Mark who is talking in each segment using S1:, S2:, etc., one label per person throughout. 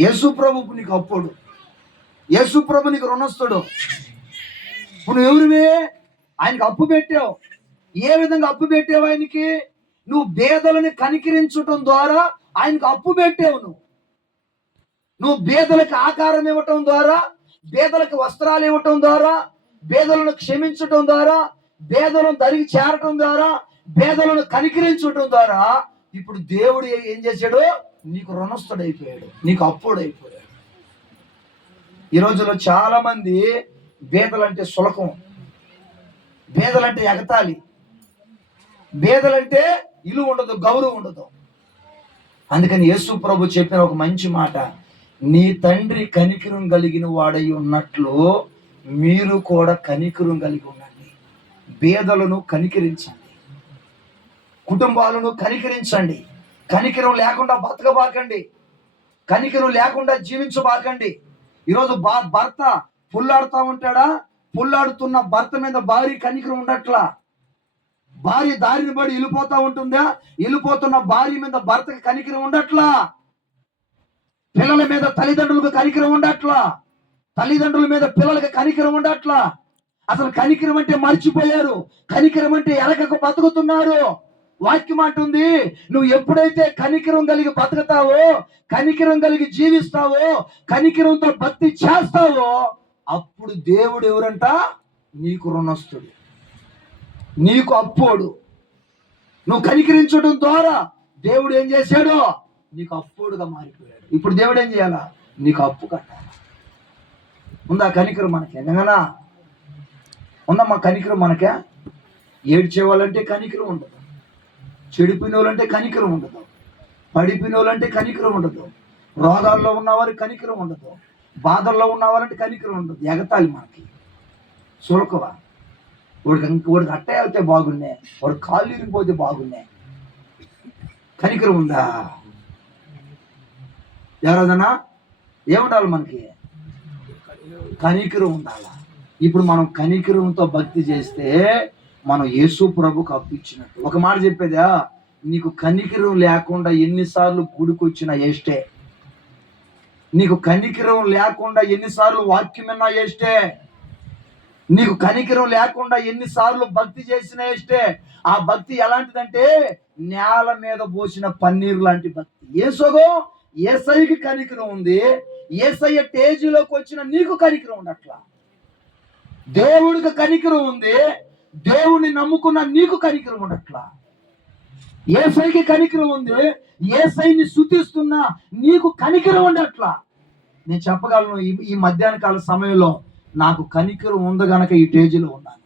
S1: యేసుప్రభుకు నీకు అప్పుడు. యేసుప్రభు నీకు రుణస్తుడు ఇప్పుడు నువ్వు ఎవరివే? ఆయనకు అప్పు పెట్టావు. ఏ విధంగా అప్పు పెట్టావు ఆయనకి? నువ్వు బేదలను కనికరించటం ద్వారా ఆయనకు అప్పు పెట్టావు నువ్వు. నువ్వు బేదలకు ఆకారం ఇవ్వటం ద్వారా బేదలకు వస్త్రాలు ఇవ్వటం ద్వారా బేదలను క్షమించటం ద్వారా బేదలను దరికి చేరటం ద్వారా బేదలను కనికరించటం ద్వారా ఇప్పుడు దేవుడు ఏం చేశాడు? నీకు రుణస్థుడైపోయాడు నీకు అప్పుడైపోయాడు. ఈ రోజుల్లో చాలా మంది బేదలంటే సులకం బేదలంటే ఎగతాళి బేదలంటే ఇల్లు ఉండదు గౌరవం ఉండదు. అందుకని యేసు ప్రభు చెప్పిన ఒక మంచి మాట నీ తండ్రి కనికిరం కలిగిన వాడై ఉన్నట్లు మీరు కూడా కనికరం కలిగి ఉండండి. బేదలను కనికరించండి కుటుంబాలను కనికరించండి. కనికరం లేకుండా బతకబాకండి. కనికరం లేకుండా జీవించబాకండి. ఈరోజు బా భర్త పుల్లాడుతూ ఉంటాడా? పుల్లాడుతున్న భర్త మీద భారీ కనికరం ఉండట్లా? భార్య దారిని పడి వెళ్ళిపోతా ఉంటుందా? వెళ్ళిపోతున్న భార్య మీద భర్తకి కనికరం ఉండట్లా? పిల్లల మీద తల్లిదండ్రులకు కనికరం ఉండట్లా? తల్లిదండ్రుల మీద పిల్లలకి కనికరం ఉండట్లా? అసలు కనికరం అంటే మర్చిపోయారు. కనికరం అంటే ఎలకకు బతుకుతున్నారు. వాక్యం అంటుంది నువ్వు ఎప్పుడైతే కనికరం కలిగి బతుకుతావో కనికరం కలిగి జీవిస్తావో కనికరంతో భక్తి చేస్తావో అప్పుడు దేవుడు ఎవరంట? నీకు రుణస్తుడు నీకు అప్పోడు నువ్వు కనికరించడం ద్వారా దేవుడు ఏం చేశాడు? నీకు అప్పుడుగా మారిపోయాడు. ఇప్పుడు దేవుడు ఏం చేయాలా? నీకు అప్పు కట్టాలి. ఉందా కనికరం మనకి? ఎందుకనా ఉందమ్మా కనికరం మనకే. ఏడ్చేవాళ్ళంటే కనికరం ఉండదు. చెడిపోయిన వాళ్ళంటే కనికరం ఉండదు. పడిపోయిన వాళ్ళంటే కనికరం ఉండదు. రోగాల్లో ఉన్నవారికి కనికరం ఉండదు. బాధల్లో ఉన్నవారంటే కనికరం ఉండదు. ఎగతాలి మనకి. సులకవా? వాడికి వాడికి అట్టే వెళ్తే బాగున్నాయి. వాడు కాళ్ళు ఇరిగిపోతే బాగున్నాయి. కనికరం ఉందా? ఎవరదన్నా? ఏముండాలి మనకి? కనికరం ఉండాలా? ఇప్పుడు మనం కనికరంతో భక్తి చేస్తే మనం యేసు ప్రభుకు అప్పించినట్టు ఒక మాట చెప్పేదా? నీకు కనికిరం లేకుండా ఎన్నిసార్లు గుడికొచ్చినా ఏష్టే నీకు కనికిరం లేకుండా ఎన్నిసార్లు వాక్యం విన్నా వేస్టే నీకు కనికిరం లేకుండా ఎన్నిసార్లు భక్తి చేసినా ఏష్టే ఆ భక్తి ఎలాంటిదంటే నేల మీద పోసిన పన్నీరు లాంటి భక్తి. ఏసోగో ఏసైకి కనికిరం ఉంది. ఏసయ్య టేజీలోకి వచ్చిన నీకు కనికరం ఉండట్లా దేవుడికి కనికిరం ఉంది. దేవుని నమ్ముకున్న నీకు కనికరం ఉండట్లా? ఏసైకి కనికరం ఉంది ఏసైని శుతిస్తున్నా నీకు కనికరం ఉండట్లా? నేను చెప్పగలను ఈ మధ్యాహ్న కాల సమయంలో నాకు కనికరం ఉంది గనక ఈ టేజీలో ఉన్నాను.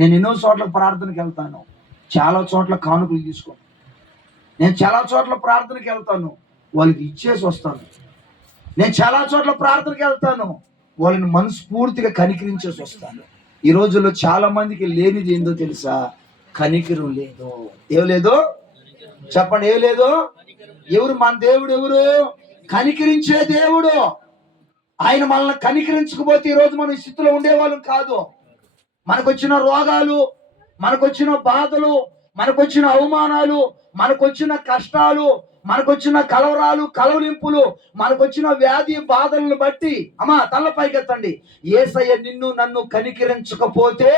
S1: నేను ఎన్నో చోట్ల ప్రార్థనకి వెళ్తాను. చాలా చోట్ల కానుకలు తీసుకుంటాను నేను చాలా చోట్ల ప్రార్థనకి వెళ్తాను. వాళ్ళకి ఇచ్చేసి వస్తాను. నేను చాలా చోట్ల ప్రార్థనకి వెళ్తాను. వాళ్ళని మనస్ఫూర్తిగా కనికరించేసి వస్తాను. ఈ రోజుల్లో చాలా మందికి లేనిది ఏందో తెలుసా? కనికరం లేదు. ఏం లేదు? చెప్పండి ఏం లేదు? ఎవరు మన దేవుడు ఎవరు? కనికరించే దేవుడు. ఆయన మనల్ని కనికరించకపోతే ఈ రోజు మనం స్థితిలో ఉండేవాళ్ళం కాదు. మనకొచ్చిన రోగాలు మనకొచ్చిన బాధలు మనకొచ్చిన అవమానాలు మనకొచ్చిన కష్టాలు మనకొచ్చిన కలవరాలు కలవలింపులు మనకొచ్చిన వ్యాధి బాధలను బట్టి అమ్మా తల్ల పైకెత్తండి. ఏసయ్య నిన్ను నన్ను కనికరించకపోతే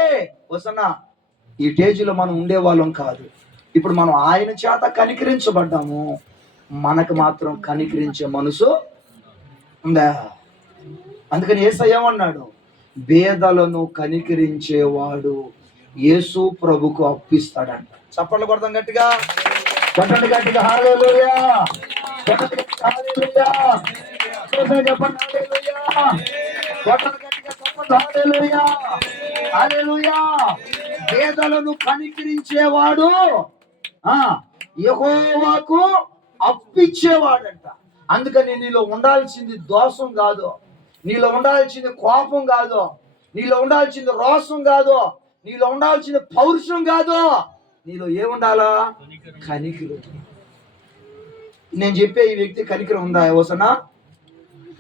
S1: వసనా ఈ టేజీలో మనం ఉండేవాళ్ళం కాదు. ఇప్పుడు మనం ఆయన చేత కనికరించబడ్డాము. మనకు మాత్రం కనికరించే మనసు ఉందా? అందుకని ఏసయ్య ఏమన్నాడు? బేదలను కనికరించేవాడు యేసు ప్రభుకు అప్పిస్తాడంట. చప్పట్లు కొడతాం గట్టిగా. కొట్టండి గట్టిగా హల్లెలూయా. కొట్టండి గట్టిగా హల్లెలూయా. ఒకసారి చెప్పండి కొట్టండి గట్టిగా చెప్పండి పేదలను కనికరించేవాడు ఆ యహోవాకు అప్పిచ్చేవాడంట. అందుకని నీలో ఉండాల్సింది దోషం కాదు. నీలో ఉండాల్సింది కోపం కాదు. నీలో ఉండాల్సింది రోషం కాదు. నీలో ఉండాల్సింది పౌరుషం కాదు. నీలో ఏముండాలా? కనికరం. నేను చెప్పే ఈ వ్యక్తి కనికరం ఉందా యోసన?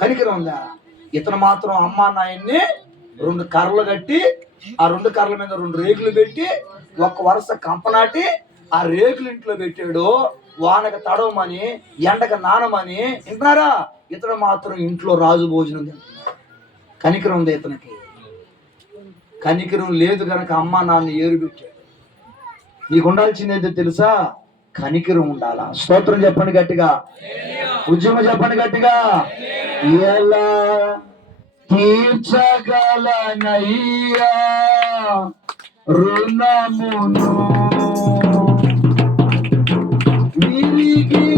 S1: కనికరం ఉందా? ఇతను మాత్రం అమ్మా నాయన్ని రెండు కర్రలు కట్టి ఆ రెండు కర్రల మీద రెండు రేకులు పెట్టి ఒక వరుస కంపనాటి ఆ రేకులు ఇంట్లో పెట్టాడు. వానక తడవమని ఎండక నానమని. వింటున్నారా? ఇతడు మాత్రం ఇంట్లో రాజు భోజనం తింటున్నాడు. కనికరం ఉంది ఇతనికి? కనికరం లేదు కనుక అమ్మ నాన్న ఏరు పెట్టాడు. నీకు ఉండాల్సింది తెలుసా? కనికిరం ఉండాలా? స్తోత్రం చెప్పండి గట్టిగా. ఉద్యమం చెప్పండి గట్టిగా. ఎలా తీర్చగలనయ్యా? రుణమును విరిగి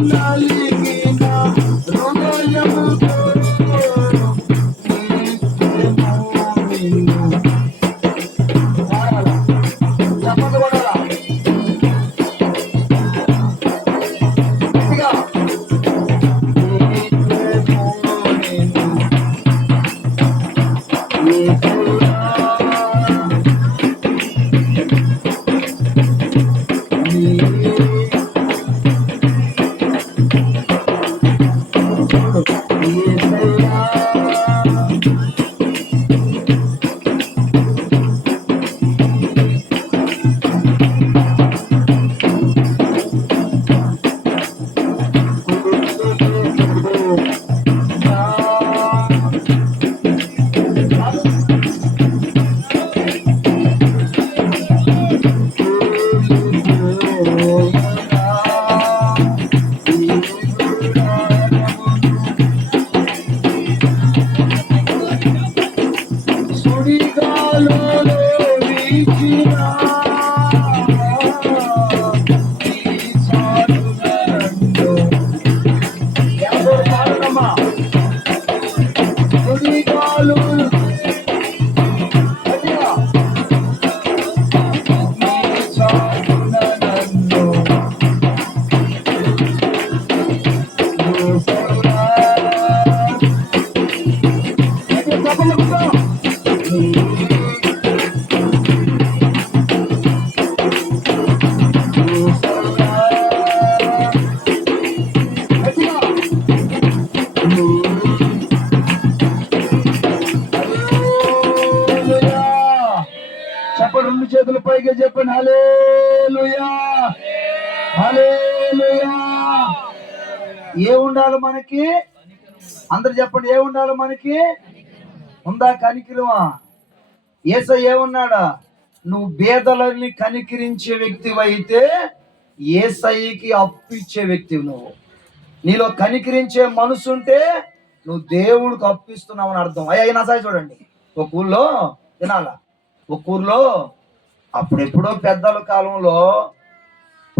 S1: అందరు చెప్పండి ఏ ఉండాలి మనకి? ఉందా కనికిరమా? ఏస ఏమన్నాడా? నువ్వు బేదలని కనికరించే వ్యక్తివైతే అయితే ఏసైకి అప్పు ఇచ్చే వ్యక్తివి నువ్వు. నీలో కనికరించే మనసు ఉంటే నువ్వు దేవుడికి అప్పిస్తున్నావు అని అర్థం. అయ్యా నా సాయి చూడండి. ఒక ఊర్లో తినాలా ఒక ఊర్లో అప్పుడెప్పుడో పెద్దల కాలంలో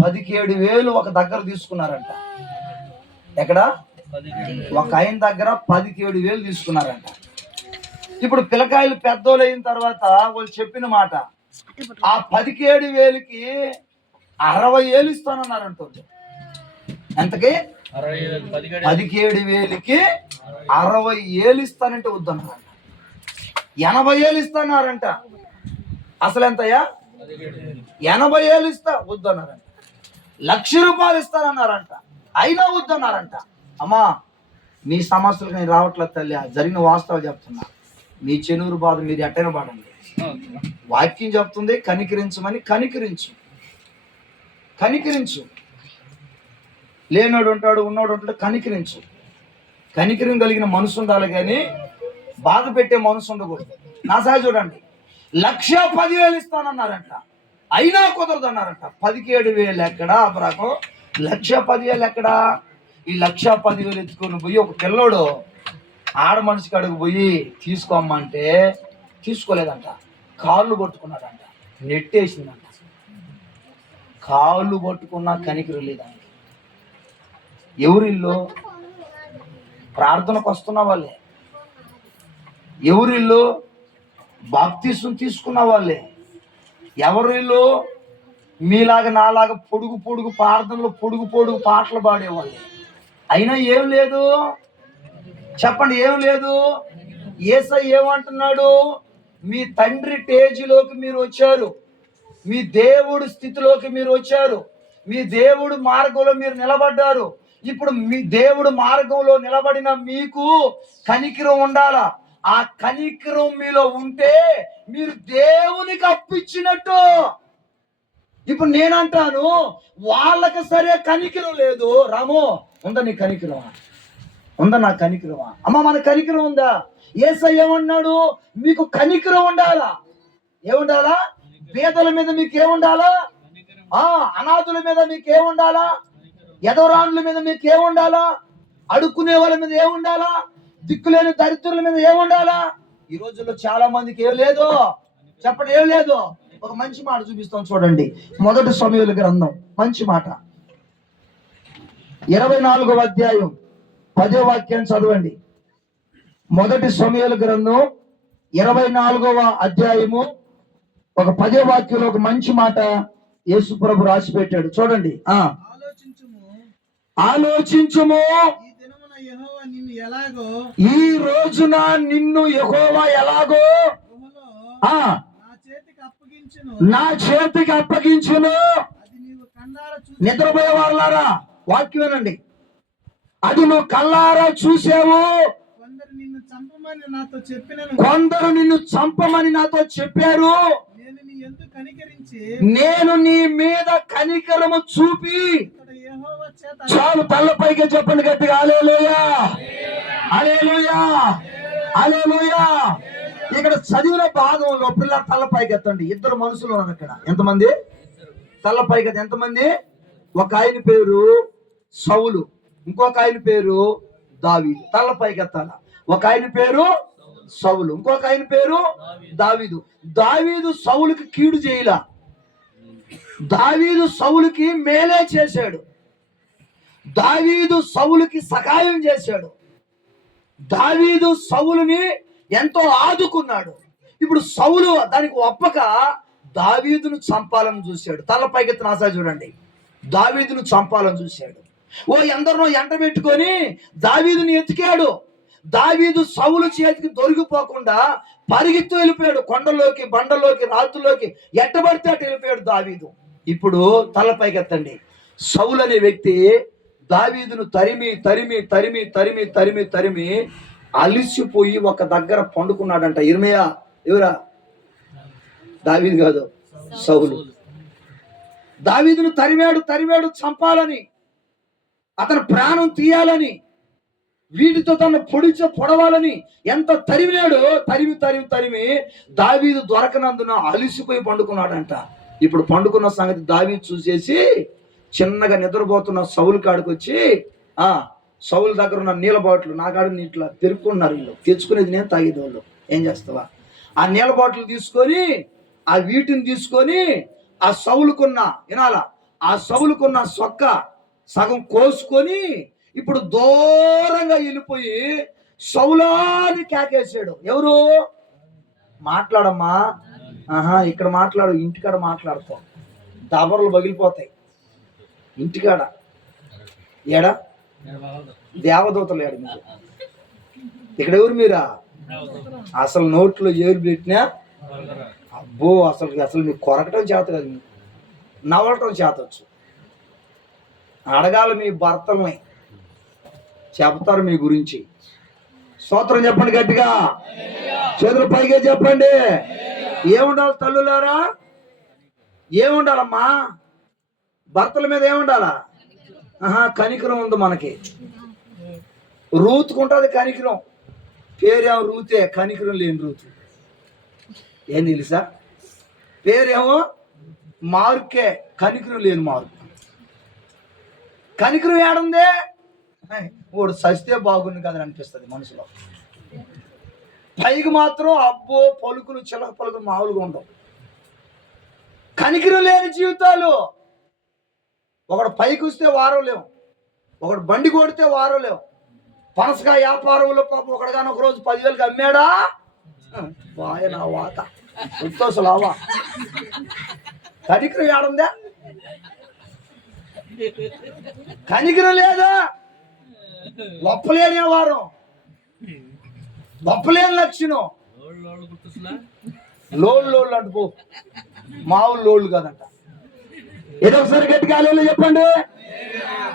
S1: పదిహేడు వేలు ఒక దగ్గర తీసుకున్నారంట. ఎక్కడ? ఒక ఆయన దగ్గర పదిహేడు వేలు తీసుకున్నారంట. ఇప్పుడు పిల్లకాయలు పెద్దోళ్ళు అయిన తర్వాత వాళ్ళు చెప్పిన మాట ఆ పదిహేడు వేలకి అరవై ఏళ్ళు ఇస్తానన్నారంట వాళ్ళు. ఎంతకి? పదిహేడు వేలకి అరవై ఏళ్ళు ఇస్తానంటే వద్దన్నారంట. ఎనభై ఏళ్ళు ఇస్తానారంట అసలు ఎంతయ్యా? ఎనభై ఏళ్ళు ఇస్తా వద్దన్నారంట. లక్ష రూపాయలు ఇస్తానన్నారంట. అయినా వద్దన్నారంట. అమ్మా మీ సమస్యలకు నేను రావట్లేదు తల్లి. జరిగిన వాస్తవాలు చెప్తున్నా. మీ చెనూరు బాధ మీరు ఎట్టైనా పడండి. వాక్యం చెప్తుంది కనికరించమని కనికరించు. కనికరించు. లేనోడు ఉంటాడు ఉన్నోడు ఉంటాడు కనికరించు. కనికరం కలిగిన మనసు ఉండాలి కానీ బాధ పెట్టే మనసు ఉండకూడదు. నా సహా చూడండి. లక్ష పదివేలు ఇస్తానన్నారంట. అయినా కుదరదు అన్నారంట పదిహేడు వేలు ఎక్కడా అపరాకం లక్ష పదివేలు ఎక్కడా? ఈ లక్ష పదివేలు ఎత్తుకొని పోయి ఒక పిల్లోడు ఆడ మనిషి కాడికి పోయి తీసుకోమ్మంటే తీసుకోలేదంట. కాళ్ళు కొట్టుకున్నాడంట. నెట్టేసిందంట. కాళ్ళు పట్టుకున్నా కనికిరు లేదంట. ఎవరిల్లు ప్రార్థనకు వస్తున్న వాళ్ళే. ఎవరిల్లు బాప్తీసం తీసుకున్న వాళ్ళే. ఎవరిల్లు మీలాగా నాలాగా పొడుగు పొడుగు ప్రార్థనలు పొడుగు పొడుగు పాటలు పాడేవాళ్ళే. అయినా ఏం లేదు. చెప్పండి ఏం లేదు. ఏసై ఏమంటున్నాడు? మీ తండ్రి టేజీలోకి మీరు వచ్చారు. మీ దేవుడు స్థితిలోకి మీరు వచ్చారు. మీ దేవుడు మార్గంలో మీరు నిలబడ్డారు. ఇప్పుడు మీ దేవుడు మార్గంలో నిలబడిన మీకు కనికిరం ఉండాలా? ఆ కనికిరం మీలో ఉంటే మీరు దేవునికి అప్పిచ్చినట్టు. ఇప్పుడు నేనంటాను వాళ్ళకి సరే కనికిరం లేదు. రాము ఉందా నీ కనికరమా? ఉందా నా కనికరమా? అమ్మ మన కనికరం ఉందా? ఏసై ఏమన్నాడు? మీకు కనికరం ఉండాలా? ఏముండాలా? పేదల మీద మీకు ఏముండాలా? ఆ అనాథుల మీద మీకు ఏముండాలా? ఎదవరాండ్ల మీద మీకు ఏముండాలా? అడుక్కునే వాళ్ళ మీద ఏముండాలా? దిక్కులేని దరిద్రుల మీద ఏముండాలా? ఈ రోజుల్లో చాలా మందికి ఏం లేదు. చెప్పడం ఏం లేదు. ఒక మంచి మాట చూపిస్తాం చూడండి. మొదటి సమయంలో గ్రంథం. మంచి మాట. ఇరవై నాలుగవ అధ్యాయం పదో వాక్యాన్ని చదవండి. మొదటి సమయాల గ్రంథం ఇరవై నాలుగవ అధ్యాయము ఒక పదో వాక్యంలో ఒక మంచి మాట యేసు ప్రభు రాసి పెట్టాడు. చూడండి. ఆ.
S2: ఆలోచించుము. ఈ
S1: రోజున నిన్ను యెహోవా ఎలాగో? ఆ.
S2: నా చేతికి అప్పగించును.
S1: నా అప్పగించును
S2: అది
S1: నువ్వు కల్లారా చూసావు?
S2: కొందరు నిన్ను చంపమని నాతో చెప్పినను.
S1: కొందరు నిన్ను చంపమని నాతో చెప్పారు.
S2: నేను నీ ఎందుకు కనికరించి
S1: నేను నీ మీద కనికరము చూపి చాలు తల్లపైకి చెప్పండి గట్టిగా అలేలుయా అలేలుయా అలేలుయా ఇక్కడ చదివిన భాగంలో పిల్ల తల్లపైకి ఎత్తండి. ఇద్దరు మనుషులు ఉన్నారు ఇక్కడ ఎంతమంది? తల్లపైకి ఎత్త- ఎంతమంది? ఒక ఆయన పేరు సౌలు. ఇంకొక ఆయన పేరు దావీదు. తల్లపైకి ఎత్తాల. ఒక ఆయన పేరు సౌలు. ఇంకొక ఆయన పేరు దావీదు. దావీదు సౌలుకి కీడు చేయల. దావీదు సౌలుకి మేలే చేశాడు. దావీదు సౌలుకి సహాయం చేశాడు. దావీదు సౌలుని ఎంతో ఆదుకున్నాడు. ఇప్పుడు సౌలు దానికి ఒప్పక దావీదును చంపాలని చూశాడు. తలపైకెత్తిన ఆశ చూడండి. దావీదును చంపాలని చూశాడు. ఓ ఎందరినో ఎంట పెట్టుకొని దావీదుని ఎతికాడు. దావీదు సౌలు చేతికి దొరికిపోకుండా పరిగెత్తు వెళ్ళిపోయాడు. కొండలోకి బండలోకి రాతుల్లోకి ఎట్టబడితే అటు వెళ్ళిపోయాడు దావీదు. ఇప్పుడు తలపైకెత్తండి సౌలు అనే వ్యక్తి దావీదును తరిమి తరిమి తరిమి తరిమి తరిమి తరిమి అలిసిపోయి ఒక దగ్గర పండుకున్నాడంట. ఇర్మయా ఎవరా? దావీదు కాదు సౌలు. దావీదును తరిమాడు తరిమాడు చంపాలని అతను ప్రాణం తీయాలని వీటితో తన పొడిచ పొడవాలని ఎంత తరిమినాడో తరిమి తరిమి తరిమి దావీదు దొరకనందున అలిసిపోయి పండుకున్నాడంట. ఇప్పుడు పండుకున్న సంగతి దావీదు చూసేసి చిన్నగా నిద్రపోతున్న సౌలు కాడికి వచ్చి ఆ సౌలు దగ్గర ఉన్న నీళ్ళ బాటిల్ నా కాడ నీటిలో పెరుక్కున్నారు వీళ్ళు. తెచ్చుకునేది నేను తాగేది వాళ్ళు. ఏం చేస్తావా? ఆ నీళ్ళ బాటిల్ తీసుకొని ఆ వీటిని తీసుకొని ఆ సౌలుకున్న వినాలా? ఆ సౌలుకున్న సొక్క సగం కోసుకొని ఇప్పుడు దూరంగా వెళ్ళిపోయి సౌలాని కేకేసాడు ఎవరు? మాట్లాడమ్మా. ఆహా ఇక్కడ మాట్లాడు ఇంటికాడ మాట్లాడతాం దబరలు పగిలిపోతాయి. ఇంటికాడ. ఏడా? దేవదూతలు ఏడు మీరు? ఇక్కడ ఎవరు మీరా? అసలు నోట్లో ఏరు పెట్టినా? అబ్బో అసలు అసలు మీకు కొరకటం చేత కాదు నవ్వటం చేతొచ్చు అడగాలి మీ భర్తల్ని. చెప్తారు మీ గురించి. స్తోత్రం చెప్పండి గట్టిగా. చేతులు పైగా చెప్పండి. ఏముండాలి తల్లులారా? ఏముండాలమ్మా? భర్తల మీద ఏముండాలా? ఆహా కనికరం ఉంది మనకి. రూతుకుంటుంది కనికరం. పేరేమో రూతే కనికరం లేని రూతు. ఏం తెలుసా? పేరేమో మార్కే కనికరం లేని మార్కు. కనికరం ఏడుందే? వాడు సస్తే బాగుంది కదా అనిపిస్తుంది మనసులో. పైకి మాత్రం అబ్బో పలుకులు చిలక పలుకులు మామూలుగా ఉండవు. కనికిరు లేని జీవితాలు. ఒకడు పైకి వస్తే వారం లేవు. ఒకడు బండి కొడితే వారం లేవు. పనసగా వ్యాపారంలో పాపం ఒకడు కానీ ఒక రోజు పదివేలకు అమ్మాడా? వాయ నా వాత. ఉత్తోసలావా. కనికరం ఏడుందా? కనికరం లేదా? ఒప్పలేని వారం. ఒప్పలేని లక్షణం. లోళ్ళు లోళ్ళు అంటు పో. మామూలు లోళ్ళు కాదంట. ఏదో ఒకసారి గట్టిగా అలెలు చెప్పండి.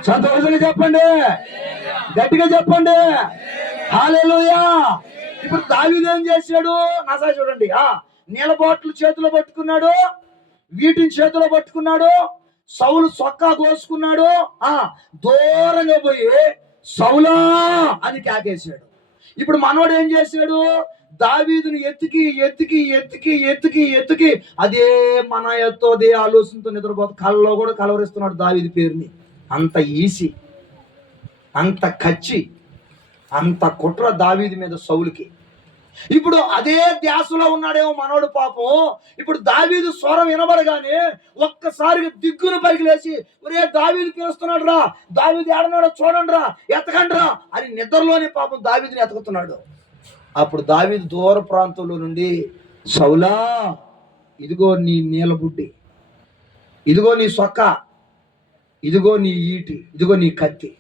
S1: సంతోషంగా చెప్పండి. గట్టిగా చెప్పండి. హాలేలుయా ఇప్పుడు దావీదు ఏం చేశాడు? నాసా చూడండి. నీళ్ళ బాటిల్ చేతిలో పట్టుకున్నాడు. వీటిని చేతిలో పట్టుకున్నాడు. సౌలు సొక్కా కోసుకున్నాడు? ఆ దూరంగా పోయి సౌలా అని కేకేశాడు. ఇప్పుడు మనోడు ఏం చేశాడు? దావీదుని ఎత్తికి ఎత్తికి ఎత్తికి ఎత్తికి ఎత్తికి అదే మన ఎత్తో అదే ఆలోచనతో నిద్రపోతు కళ్ళలో కూడా కలవరిస్తున్నాడు దావీది పేరుని. అంత ఈసి అంత కచ్చి అంత కుట్ర దావీది మీద సౌలుకి. ఇప్పుడు అదే ధ్యాసలో ఉన్నాడేమో మనోడు పాపం. ఇప్పుడు దావీదు స్వరం వినబడగానే ఒక్కసారిగా దిగ్గును పైకి లేచి ఒరే దావీదు పిలుస్తున్నాడు రా. దావీదు ఏడన్నాడో చూడండి రా. ఎతకండి రా. అని నిద్రలోనే పాపం దావీదుని ఎతకుతున్నాడు. అప్పుడు దావీదు దూర ప్రాంతంలో నుండి సౌలా ఇదిగో నీ నీలబుడ్డి ఇదిగో నీ సొక్క. ఇదిగో నీ ఈటి. ఇదిగో నీ కత్తి.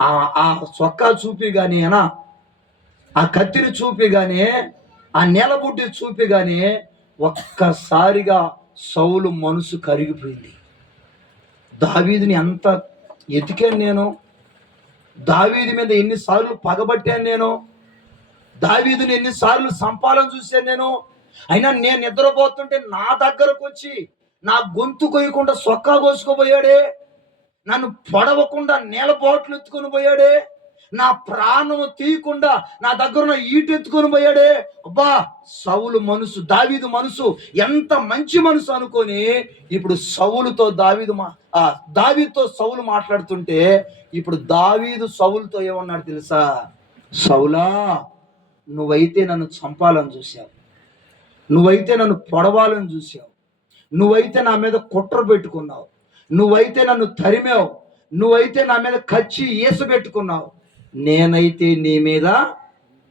S1: ఆ ఆ సొక్కా చూపి కానీ అనా ఆ కత్తిని చూపిగానే ఆ నెలబుడ్డి చూపిగానే ఒక్కసారిగా సౌలు మనసు కరిగిపోయింది. దావీదిని ఎంత ఎతికాను నేను? దావీది మీద ఎన్నిసార్లు పగబట్టాను నేను? దావీదిని ఎన్నిసార్లు సంపాలని చూశాను నేను? అయినా నేను నిద్రపోతుంటే నా దగ్గరకు వచ్చి నా గొంతు కొయ్యకుండా సొక్కా కోసుకోపోయాడే? నన్ను పొడవకుండా నేల బోట్లు ఎత్తుకొని పోయాడే? నా ప్రాణము తీయకుండా నా దగ్గర ఉన్న ఈటు ఎత్తుకొని పోయాడే. అబ్బా సౌలు మనసు దావీదు మనసు ఎంత మంచి మనసు అనుకొని ఇప్పుడు సౌలుతో దావీదు మా ఆ, దావీదుతో సౌలు మాట్లాడుతుంటే ఇప్పుడు దావీదు సౌలుతో ఏమన్నాడు తెలుసా? సౌలా నువ్వైతే నన్ను చంపాలని చూసావు నువ్వైతే నన్ను పొడవాలని చూసావు నువ్వైతే నా మీద కుట్ర పెట్టుకున్నావు. నువ్వైతే నన్ను తరిమావు. నువ్వైతే నా మీద కచ్చి ఈస పెట్టుకున్నావు. నేనైతే నీ మీద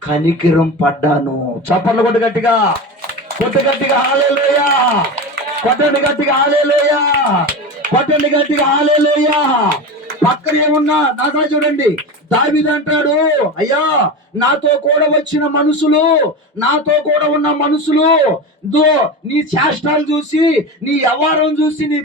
S1: కనికిరం పడ్డాను. చప్పట్లు కొట్టు గట్టిగా. కొట్టు గట్టిగా హాలేలోయా కొట్టండి గట్టిగా హాలేలోయా కొట్టండి గట్టిగా హాలేలోయా పక్కన ఏమున్నా నాదా చూడండి. దావిది అంటాడు అయ్యా నాతో కూడా వచ్చిన మనుషులు నాతో కూడా ఉన్న మనుషులు దో నీ చేష్టాలు చూసి నీ వ్యవహారం చూసి నీ